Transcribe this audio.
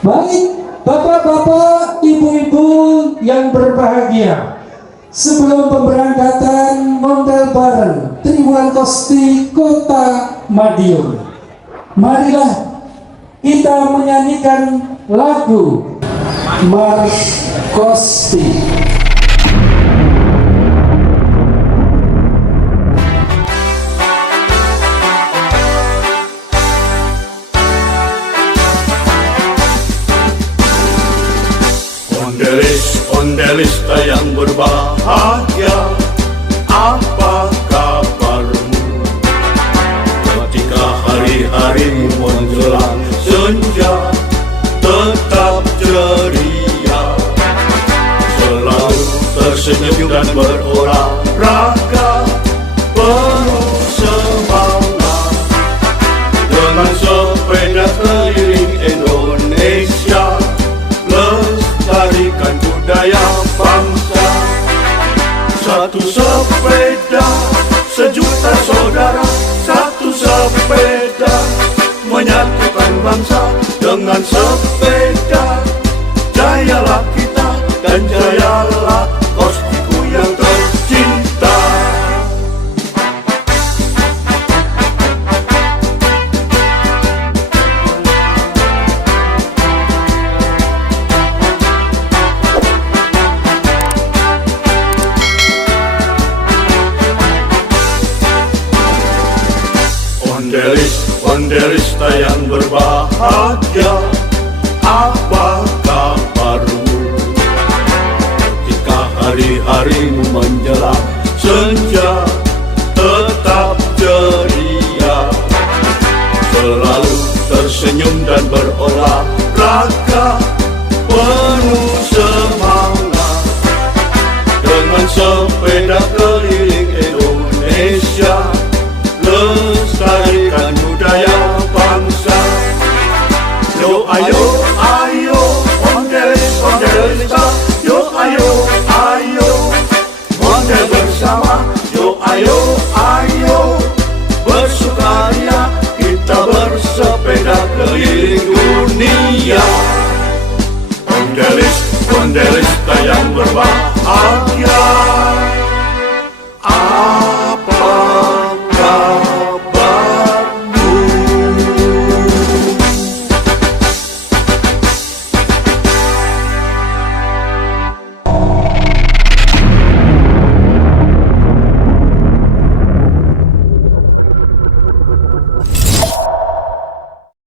Baik, bapak-bapak, ibu-ibu yang berbahagia, sebelum pemberangkatan Mondel Bareng Triwulan Kosti Kota Madiun, marilah kita menyanyikan lagu March Kosti. Ondelista yang berbahagia, apa kabarmu? Ketika hari-hari menjelang senja, tetap ceria, selalu tersenyum dan berolahraga, penuh semangat, dengan sepeda keliling Indonesia, lestarikan budaya bangsa. Satu sepeda, sejuta saudara. Satu sepeda, menyatukan bangsa. Dengan sepeda, jayalah kita dan jayalah Kostiku yang tercinta. Ondelista yang berbahagia, apa kabarmu? Ketika hari-harimu menjelang senja, tetap ceria, selalu tersenyum dan berolahraga, penuh semangat, dengan sepeda keliling Indonesia, lestarikan budaya bangsa. Yo ayo